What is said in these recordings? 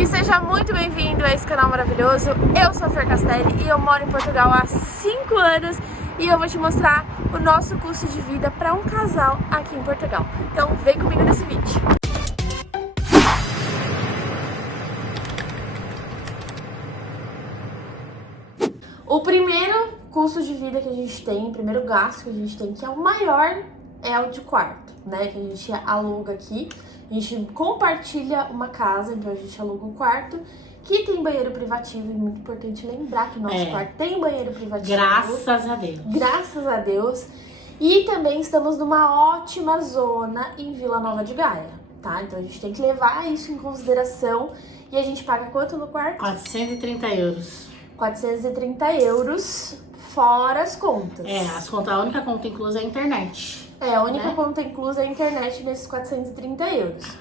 E seja muito bem-vindo a esse canal maravilhoso. Eu sou a Fer Castelli e eu moro em Portugal há 5 anos e eu vou te mostrar o nosso custo de vida para um casal aqui em Portugal. Então vem comigo nesse vídeo. O primeiro custo de vida que a gente tem, o primeiro gasto que a gente tem, que é o maior, é o de quarto, né? Que a gente aluga aqui. A gente compartilha uma casa, então a gente aluga um quarto que tem banheiro privativo. E muito importante lembrar que o nosso quarto tem banheiro privativo. Graças a Deus. Graças a Deus. E também estamos numa ótima zona em Vila Nova de Gaia, tá? Então a gente tem que levar isso em consideração. E a gente paga quanto no quarto? 430 euros. 430 euros, fora as contas. A única conta inclusa é a internet. A única conta inclusa é a internet nesses 430 euros.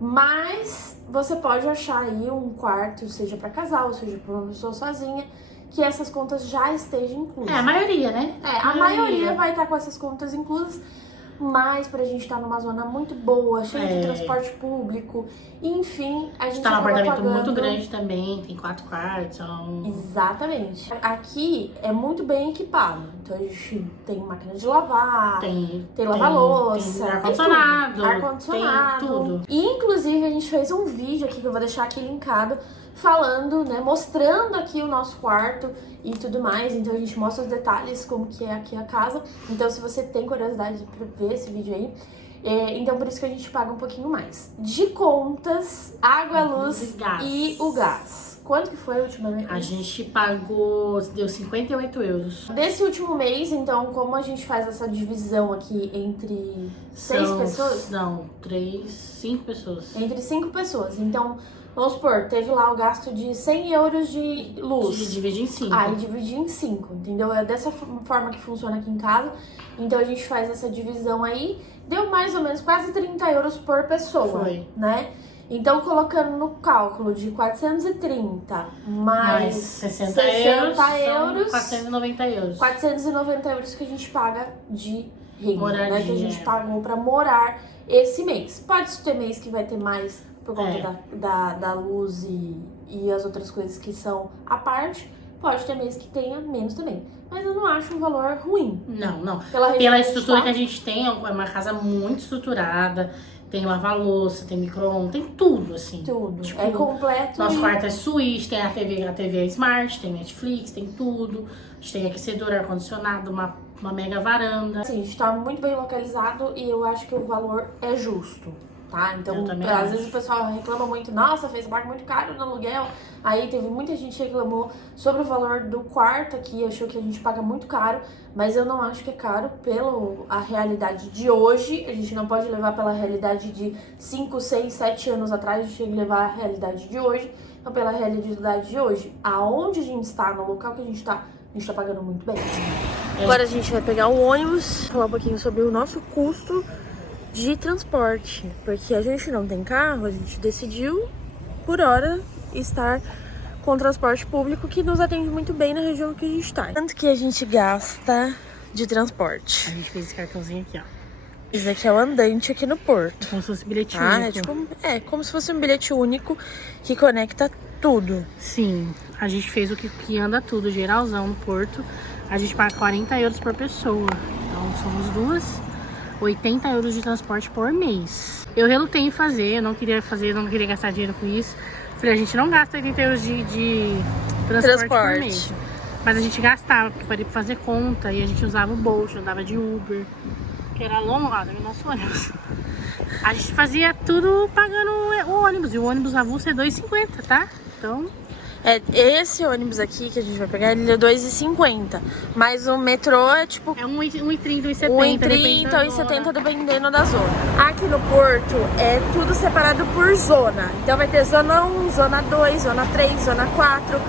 Mas você pode achar aí um quarto, seja para casal, seja para uma pessoa sozinha, que essas contas já estejam inclusas. A maioria, né? A maioria vai estar com essas contas inclusas. Mas pra gente estar numa zona muito boa, cheia de transporte público, enfim, a gente tá num apartamento pagando... muito grande também, tem 4 quartos. Exatamente. Aqui é muito bem equipado. Então a gente tem máquina de lavar, tem lava-louça, tem ar-condicionado, ar-condicionado. Tem tudo. E inclusive a gente fez um vídeo aqui que eu vou deixar aqui linkado, falando, né, mostrando aqui o nosso quarto e tudo mais. Então a gente mostra os detalhes, como que é aqui a casa. Então se você tem curiosidade pra ver esse vídeo aí, então por isso que a gente paga um pouquinho mais. De contas, água, luz e o gás. Quanto que foi ultimamente? A gente pagou, deu 58 euros. Desse último mês, então, como a gente faz essa divisão aqui entre 6 pessoas? Não, 5 pessoas. Entre 5 pessoas. Então, vamos supor, teve lá o gasto de 100 euros de luz. Divide em 5. Aí divide em 5, entendeu? É dessa forma que funciona aqui em casa. Então a gente faz essa divisão aí. Deu mais ou menos quase 30 euros por pessoa. Foi. Né? Então, colocando no cálculo de 430 mais 60 euros, 490 euros. 490 euros que a gente paga de renda, Moradia, né? Que a gente pagou pra morar esse mês. Pode ter mês que vai ter mais por conta da luz e as outras coisas que são à parte. Pode ter mês que tenha menos também. Mas eu não acho um valor ruim. Não. Pela estrutura que a gente tem, é uma casa muito estruturada. Tem lava-louça, tem micro-ondas, tem tudo, assim. Tudo. Tipo, É completo. Nosso quarto é suíte, tem a TV é smart, tem Netflix, tem tudo. A gente tem aquecedor, ar-condicionado, uma mega varanda. Assim, a gente tá muito bem localizado e eu acho que o valor é justo, tá? Então, às vezes o pessoal reclama muito, nossa, fez muito caro no aluguel. Aí teve muita gente que reclamou sobre o valor do quarto aqui, achou que a gente paga muito caro, mas eu não acho que é caro pela realidade de hoje. A gente não pode levar pela realidade de 5, 6, 7 anos atrás, a gente tem que levar a realidade de hoje. Então, pela realidade de hoje, aonde a gente está, no local que a gente tá pagando muito bem. Agora a gente vai pegar o ônibus, falar um pouquinho sobre o nosso custo de transporte, porque a gente não tem carro, a gente decidiu, por hora, estar com transporte público que nos atende muito bem na região que a gente está. Quanto que a gente gasta de transporte? A gente fez esse cartãozinho aqui, ó. Esse aqui é o andante aqui no Porto. Como se fosse bilhete único. Como se fosse um bilhete único que conecta tudo. Sim, a gente fez o que anda tudo, geralzão no Porto. A gente paga 40 euros por pessoa. Então somos duas, 80 euros de transporte por mês. Eu relutei em fazer, eu não queria gastar dinheiro com isso. Falei, a gente não gasta 80 euros de transporte por mês. Mas a gente gastava, porque parei pra fazer conta e a gente usava o Bolt, andava de Uber, que era longo, ó, no nosso ônibus. A gente fazia tudo pagando o ônibus, e o ônibus avulso é 2,50, tá? Então... esse ônibus aqui que a gente vai pegar, ele é 2,50. Mas o metrô é tipo... É 1,30, 1,70. 1,30, 1,70 dependendo da zona. Aqui no Porto é tudo separado por zona. Então vai ter zona 1, zona 2, zona 3, zona 4.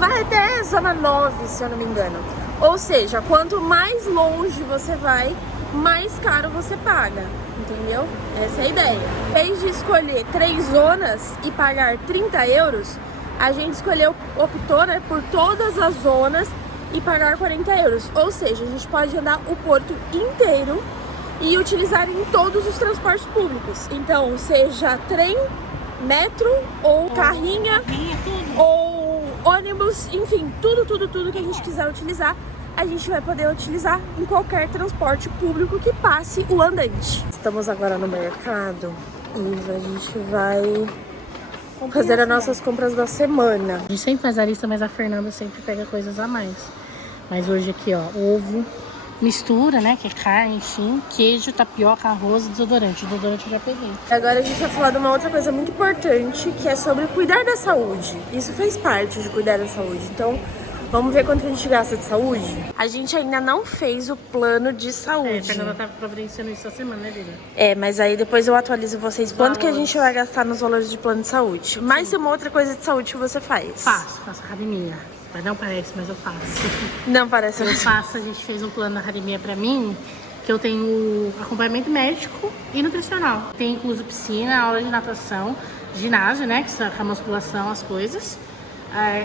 Vai até zona 9, se eu não me engano. Ou seja, quanto mais longe você vai, mais caro você paga. Entendeu? Essa é a ideia. Em vez de escolher 3 zonas e pagar 30 euros... a gente optou, né, por todas as zonas e pagar 40 euros. Ou seja, a gente pode andar o Porto inteiro e utilizar em todos os transportes públicos. Então, seja trem, metro ou carrinha ou ônibus, enfim, tudo que a gente quiser utilizar, a gente vai poder utilizar em qualquer transporte público que passe o andante. Estamos agora no mercado e a gente vai fazer as nossas compras da semana. A gente sempre faz a lista, mas a Fernanda sempre pega coisas a mais. Mas hoje aqui, ó, ovo, mistura, né, que é carne, enfim, queijo, tapioca, arroz e desodorante. O desodorante eu já peguei. Agora a gente vai falar de uma outra coisa muito importante, que é sobre cuidar da saúde. Isso faz parte de cuidar da saúde. Então, vamos ver quanto a gente gasta de saúde? A gente ainda não fez o plano de saúde. A Fernanda tá providenciando isso essa semana, né, Vila? Mas aí depois eu atualizo vocês quanto que a gente vai gastar nos valores de plano de saúde. Mas tem uma outra coisa de saúde que você faz. Faço academia. Mas não parece, mas eu faço. Não parece. Eu faço, a gente fez um plano na academia pra mim, que eu tenho acompanhamento médico e nutricional. Tem incluso piscina, aula de natação, ginásio, né, que é a musculação, as coisas.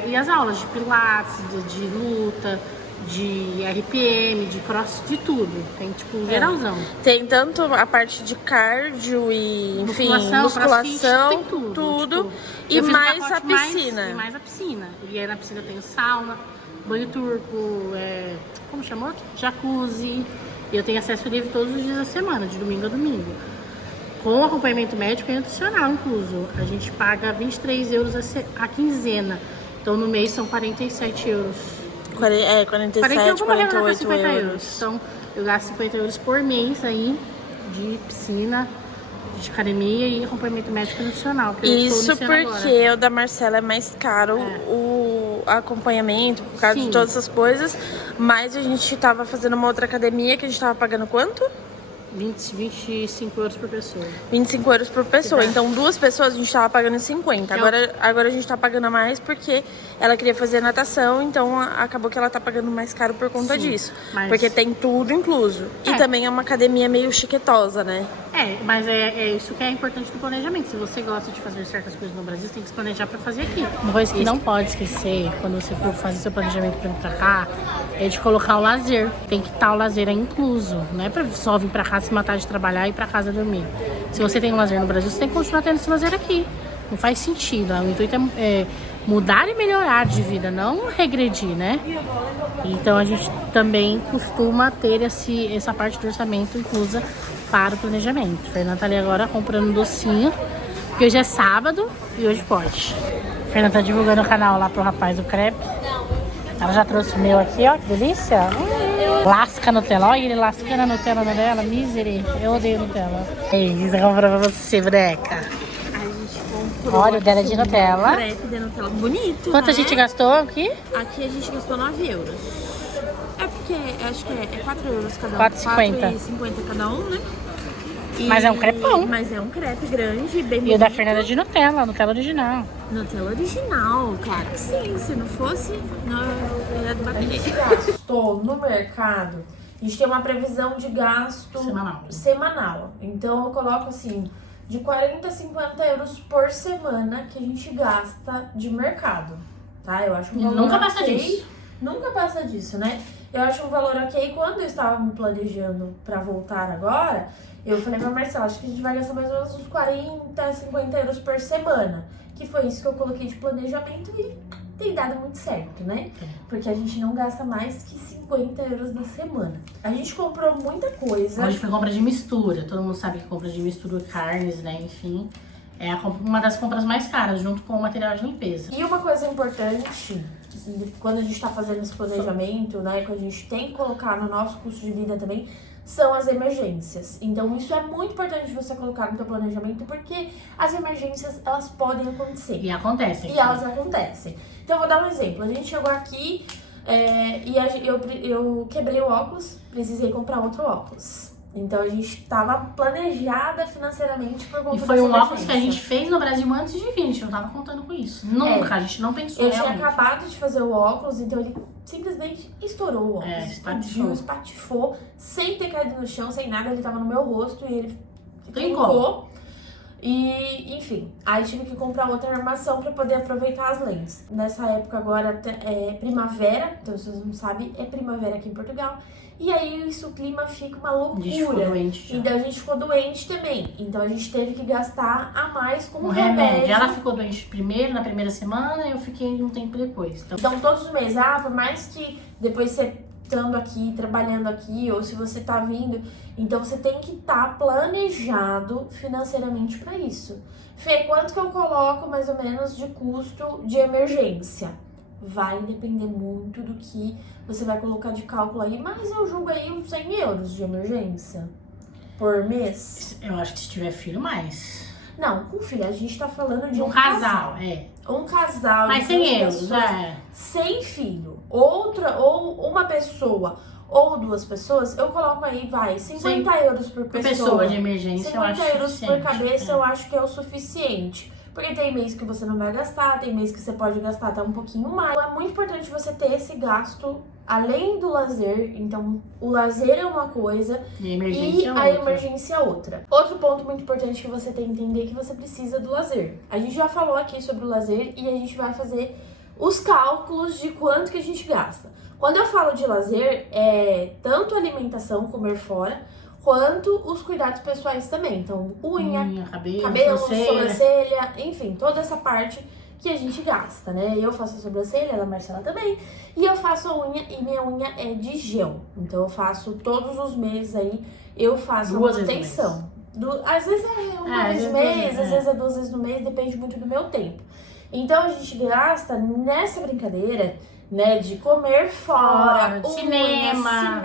E as aulas de pilates, de luta, de RPM, de cross, de tudo. Tem, tipo, geralzão. Tem tanto a parte de cardio e, enfim, musculação, tem tudo. Tipo, e mais a piscina. E mais a piscina. E aí na piscina tem sauna, banho turco, como chamou? Jacuzzi. E eu tenho acesso livre todos os dias da semana, de domingo a domingo. Com acompanhamento médico e nutricional, incluso. A gente paga 23 euros a quinzena. Então, no mês são 47 euros. 47, 48 euros. Então, eu gasto 50 euros por mês aí de piscina, de academia e acompanhamento médico e nutricional. Que isso porque o da Marcela é mais caro, o acompanhamento, por causa de todas essas coisas. Mas a gente tava fazendo uma outra academia que a gente tava pagando quanto? 25 euros por pessoa. 25 euros por pessoa. Então, 2 pessoas a gente tava pagando 50. Agora a gente tá pagando a mais porque ela queria fazer natação, então acabou que ela tá pagando mais caro por conta disso. Porque tem tudo incluso. E também é uma academia meio chiquetosa, né? Mas é isso que é importante do planejamento. Se você gosta de fazer certas coisas no Brasil, você tem que se planejar pra fazer aqui. Uma coisa que não pode esquecer quando você for fazer seu planejamento pra vir pra cá é de colocar o lazer. Tem que estar o lazer incluso. Não é pra só vir pra cá, se matar de trabalhar e ir pra casa dormir. Se você tem um lazer no Brasil, você tem que continuar tendo esse lazer aqui. Não faz sentido. O intuito é mudar e melhorar de vida, não regredir, né? Então a gente também costuma ter essa parte do orçamento inclusa para o planejamento. A Fernanda tá ali agora comprando docinho, porque hoje é sábado e hoje pode. A Fernanda tá divulgando o canal lá pro rapaz do crepe. Ela já trouxe o meu aqui, ó, que delícia. Lasca Nutella, olha ele lascando a Nutella dela, misericórdia. Eu odeio Nutella. Ei, você comprou pra você, boneca. A gente comprou. Olha, o dela é de Nutella. Um crepe de Nutella bonito. Quanto a gente gastou aqui? Aqui a gente gastou 9 euros. É porque acho que é 4 euros cada um. 4,50. 4,50 cada um, né? Mas é um crepão. Mas é um crepe grande, bem bonito. E o da Fernanda é de Nutella, Nutella original. Nutella original, claro que sim. Se não fosse, não ia bater. A gente gastou no mercado, a gente tem uma previsão de gasto semanal. Então eu coloco assim, de 40 a 50 euros por semana que a gente gasta de mercado, tá? Eu acho um valor nunca passa disso. Nunca passa disso, né? Eu acho um valor ok. Quando eu estava me planejando pra voltar agora, eu falei pra Marcela, acho que a gente vai gastar mais ou menos uns 40, 50 euros por semana. Que foi isso que eu coloquei de planejamento e tem dado muito certo, né? Porque a gente não gasta mais que 50 euros na semana. A gente comprou muita coisa. A gente foi compra de mistura. Todo mundo sabe que compra de mistura carnes, né? Enfim, é uma das compras mais caras, junto com o material de limpeza. E uma coisa importante, quando a gente tá fazendo esse planejamento, né? Que a gente tem que colocar no nosso custo de vida também, são as emergências. Então isso é muito importante você colocar no seu planejamento, porque as emergências, elas podem acontecer. E acontecem. E elas acontecem. Então eu vou dar um exemplo. A gente chegou aqui e eu quebrei o óculos, precisei comprar outro óculos. Então a gente tava planejada financeiramente por conta E foi um óculos que a gente fez no Brasil antes de vir, a gente não tava contando com isso. Nunca, a gente não pensou realmente. Eu tinha acabado de fazer o óculos, então ele simplesmente estourou o óculos. Espatifou, sem ter caído no chão, sem nada, ele tava no meu rosto e ele trincou. E, enfim, aí tive que comprar outra armação pra poder aproveitar as lentes. Nessa época agora é primavera, então se vocês não sabem, é primavera aqui em Portugal. E aí isso, o clima fica uma loucura. A gente ficou doente já. Então a gente ficou doente também. Então a gente teve que gastar a mais com Um remédio. Ela ficou doente primeiro, na primeira semana, e eu fiquei um tempo depois. Então todos os meses, por mais que depois você estando aqui, trabalhando aqui, ou se você tá vindo, então você tem que estar planejado financeiramente para isso. Fê, quanto que eu coloco mais ou menos de custo de emergência? Vai depender muito do que você vai colocar de cálculo aí, mas eu julgo aí uns 100 euros de emergência por mês. Eu acho que se tiver filho, mais. Não, com filho, a gente tá falando de um casal. Um casal. Mas 100 euros, sem filho. Ou uma pessoa ou duas pessoas, eu coloco aí, 50 euros por pessoa. Pessoa de emergência, 50 eu acho euros por cabeça, eu acho que é o suficiente. Porque tem mês que você não vai gastar, tem mês que você pode gastar até um pouquinho mais. É muito importante você ter esse gasto além do lazer. Então, o lazer é uma coisa e a emergência é outra. Outro ponto muito importante que você tem que entender é que você precisa do lazer. A gente já falou aqui sobre o lazer e a gente vai fazer os cálculos de quanto que a gente gasta. Quando eu falo de lazer, é tanto alimentação, comer fora, quanto os cuidados pessoais também. Então, unha cabelo, sobrancelha, enfim, toda essa parte que a gente gasta, né? Eu faço a sobrancelha, a Marcela também, e eu faço a unha, e minha unha é de gel. Então, eu faço todos os meses aí, eu faço a manutenção. Às vezes é uma vez no mês, às vezes é 2 vezes no mês, depende muito do meu tempo. Então, a gente gasta nessa brincadeira, né, de comer fora, cinema,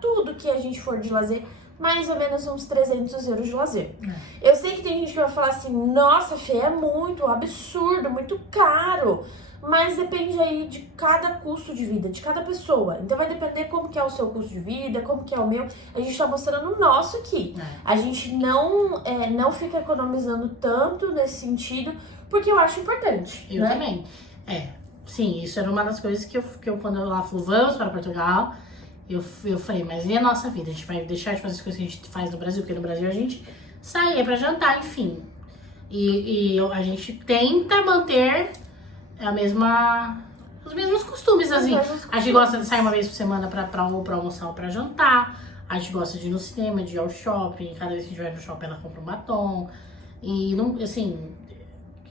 tudo que a gente for de lazer, mais ou menos uns 300 euros de lazer. Eu sei que tem gente que vai falar assim, nossa, Fê, é muito absurdo, muito caro. Mas depende aí de cada custo de vida, de cada pessoa. Então vai depender como que é o seu custo de vida, como que é o meu. A gente tá mostrando o nosso aqui. A gente não fica economizando tanto nesse sentido, porque eu acho importante. Eu também. Sim, isso era uma das coisas que eu quando ela falou, vamos para Portugal, eu falei, mas e a nossa vida? A gente vai deixar de fazer as coisas que a gente faz no Brasil? Porque no Brasil a gente saía pra jantar, enfim. E a gente tenta manter os mesmos costumes, assim. A gente gosta de sair uma vez por semana pra almoçar ou pra jantar. A gente gosta de ir no cinema, de ir ao shopping. Cada vez que a gente vai no shopping, ela compra um batom. E, assim,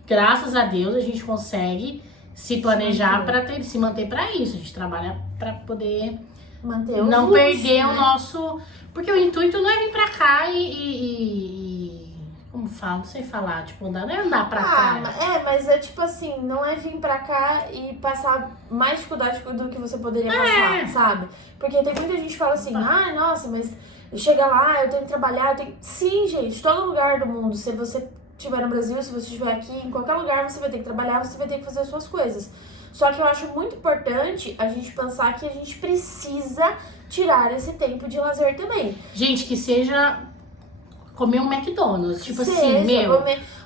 graças a Deus a gente consegue se planejar para se manter para isso. A gente trabalha para poder manter não perder o nosso... Porque o intuito não é vir pra cá e como fala? Não sei falar. Tipo, não é andar pra cá. Mas é tipo assim, não é vir pra cá e passar mais dificuldade do que você poderia passar, sabe? Porque tem muita gente que fala assim, nossa, mas chega lá, eu tenho que trabalhar, Sim, gente, todo lugar do mundo, se você estiver no Brasil, se você estiver aqui, em qualquer lugar, você vai ter que trabalhar, você vai ter que fazer as suas coisas. Só que eu acho muito importante a gente pensar que a gente precisa tirar esse tempo de lazer também. Gente, que seja comer um McDonald's, tipo assim,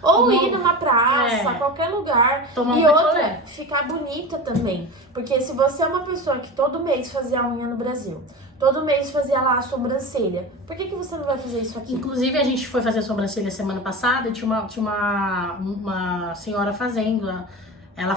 ou ir numa praça, qualquer lugar. Tomar e outra, ficar bonita também. Porque se você é uma pessoa que todo mês fazia a unha no Brasil, todo mês fazia lá a sobrancelha, por que você não vai fazer isso aqui? Inclusive, a gente foi fazer a sobrancelha semana passada e tinha uma senhora fazendo.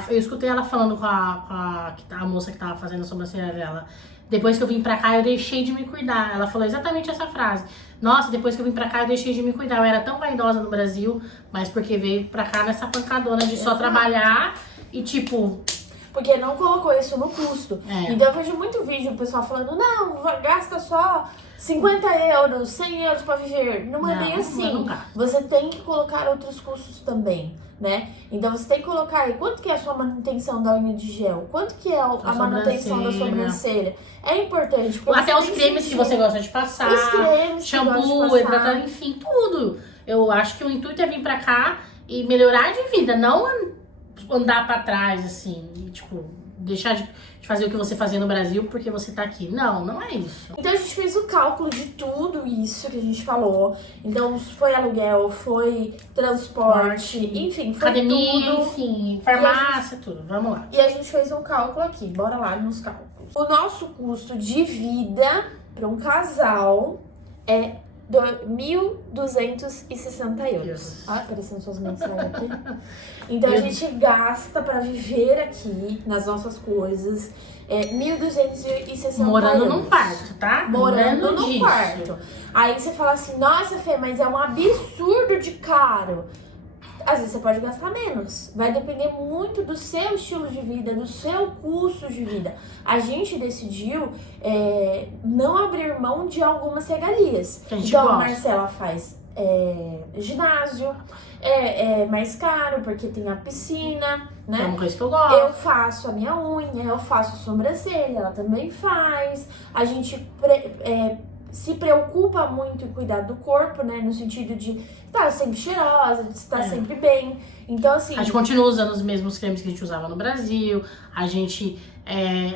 Eu escutei ela falando com a moça que tava fazendo a sobrancelha dela. Depois que eu vim pra cá, eu deixei de me cuidar. Ela falou exatamente essa frase. Nossa, depois que eu vim pra cá, eu deixei de me cuidar. Eu era tão vaidosa no Brasil, mas porque veio pra cá nessa pancadona de só trabalhar e tipo... Porque não colocou isso no custo. Então eu vejo muito vídeo o pessoal falando, não, gasta só 50 euros, 100 euros pra viver. Não é bem assim. Você tem que colocar outros custos também, né? Então você tem que colocar aí, quanto que é a sua manutenção da unha de gel? Quanto que é a manutenção da sobrancelha? É importante. Até os cremes que você gosta de passar. Os cremes shampoo, hidratante, enfim, tudo. Eu acho que o intuito é vir pra cá e melhorar de vida, não andar pra trás, assim, e, tipo, deixar de fazer o que você fazia no Brasil porque você tá aqui. Não é isso. Então a gente fez o cálculo de tudo isso que a gente falou. Então foi aluguel, foi transporte, enfim, foi academia, tudo. Enfim, farmácia, tudo. Vamos lá. E a gente fez um cálculo aqui, bora lá nos cálculos. O nosso custo de vida para um casal é 1.260 euros. Ah, aparecendo suas mensagens aqui. Então a gente gasta pra viver aqui nas nossas coisas 1.260 Morando euros. num quarto, tá? Morando num quarto. Aí você fala assim, nossa, Fê, mas é um absurdo de caro. Às vezes você pode gastar menos. Vai depender muito do seu estilo de vida, do seu custo de vida. A gente decidiu não abrir mão de algumas regalias. Então a Marcela faz ginásio, é mais caro porque tem a piscina, né? É uma coisa que eu gosto. Eu faço a minha unha, eu faço a sobrancelha, ela também faz. A gente se preocupa muito em cuidar do corpo, né? No sentido de estar sempre cheirosa, de estar sempre bem. Então, assim... A gente continua usando os mesmos cremes que a gente usava no Brasil. A gente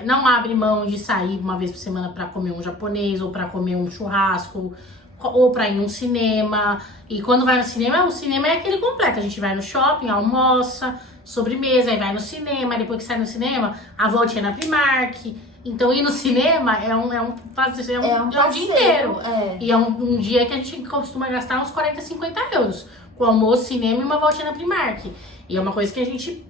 não abre mão de sair uma vez por semana pra comer um japonês, ou pra comer um churrasco, ou pra ir num cinema. E quando vai no cinema, o cinema é aquele completo. A gente vai no shopping, almoça, sobremesa, aí vai no cinema. Depois que sai no cinema, a voltinha na Primark. Então, ir no cinema é um dia inteiro. E é um dia que a gente costuma gastar uns 40, 50 euros. Com almoço, cinema e uma voltinha na Primark. E é uma coisa que a gente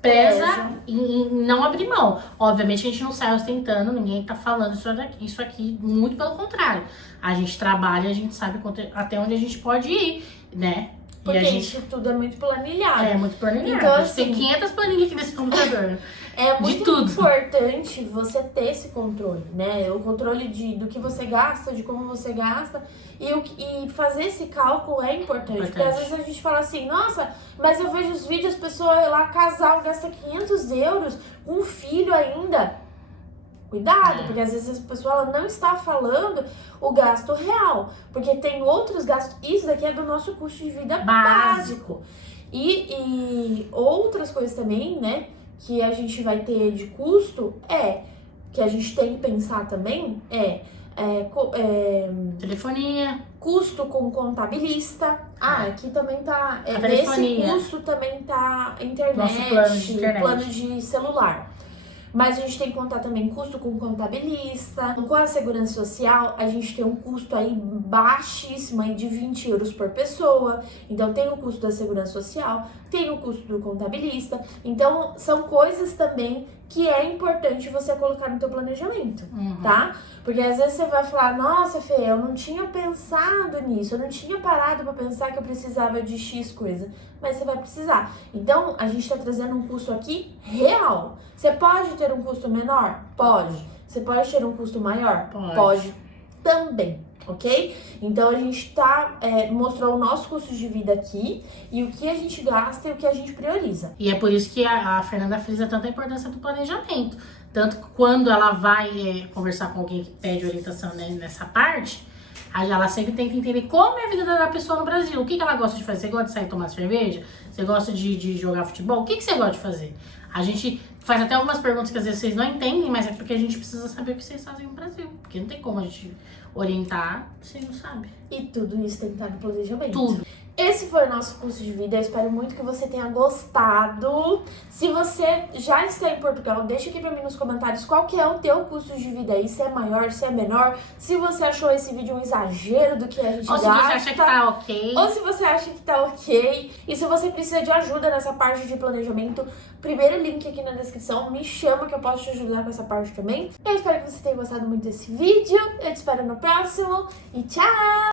preza em não abrir mão. Obviamente, a gente não sai ostentando, ninguém tá falando isso aqui, muito pelo contrário. A gente trabalha, a gente sabe até onde a gente pode ir, né? Porque isso tudo é muito planilhado. É muito planilhado. Então, a gente tem 500 planilhas aqui nesse computador. É muito importante você ter esse controle, né? O controle do que você gasta, de como você gasta. E fazer esse cálculo é importante. Porque às vezes a gente fala assim, nossa, mas eu vejo os vídeos, as pessoas lá, casal, gasta 500 euros, um filho ainda. Cuidado, porque às vezes a pessoa ela não está falando o gasto real. Porque tem outros gastos. Isso daqui é do nosso custo de vida básico. E outras coisas também, né? Que a gente vai ter de custo que a gente tem que pensar também telefonia, custo com contabilista. Aqui também tá. Nesse custo também tá internet, nosso plano de internet, plano de celular. Mas a gente tem que contar também custo com contabilista. Com a segurança social, a gente tem um custo aí baixíssimo aí de 20 euros por pessoa. Então tem o custo da segurança social, tem o custo do contabilista. Então são coisas também que é importante você colocar no teu planejamento, tá? Porque às vezes você vai falar, nossa, Fê, eu não tinha pensado nisso, eu não tinha parado pra pensar que eu precisava de X coisa. Mas você vai precisar. Então, a gente tá trazendo um custo aqui real. Você pode ter um custo menor? Pode. Você pode ter um custo maior? Pode também, ok? Então, a gente mostrou o nosso custo de vida aqui e o que a gente gasta e o que a gente prioriza. E é por isso que a Fernanda frisa tanta importância do planejamento. Tanto que quando ela vai conversar com alguém que pede orientação nessa parte, ela sempre tenta entender como é a vida da pessoa no Brasil. O que ela gosta de fazer? Você gosta de sair tomar cerveja? Você gosta de jogar futebol? O que você gosta de fazer? A gente faz até algumas perguntas que às vezes vocês não entendem, mas é porque a gente precisa saber o que vocês fazem no Brasil. Porque não tem como a gente orientar se não sabe. E tudo isso tem que estar no planejamento. Tudo. Esse foi o nosso curso de vida, eu espero muito que você tenha gostado. Se você já está em Portugal, deixa aqui pra mim nos comentários qual que é o teu custo de vida aí, se é maior, se é menor, se você achou esse vídeo um exagero do que a gente gasta. Ou se você acha que tá ok. Ou se você acha que tá ok. E se você precisa de ajuda nessa parte de planejamento, primeiro link aqui na descrição, me chama que eu posso te ajudar com essa parte também. Eu espero que você tenha gostado muito desse vídeo, eu te espero no próximo e tchau!